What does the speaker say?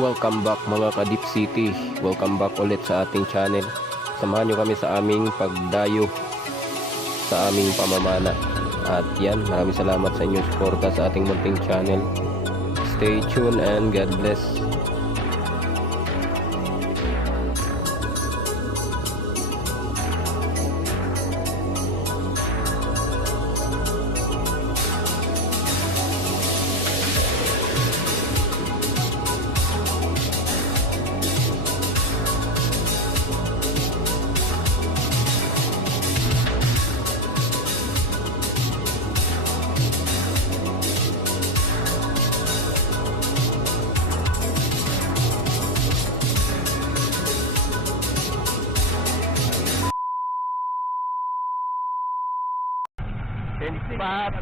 Welcome back mga ka-Deep City. Welcome back ulit sa ating channel. Samahan nyo kami sa aming pagdayo sa aming pamamana. At yan, maraming salamat sa inyong suporta sa ating munting channel. Stay tuned and God bless. Spot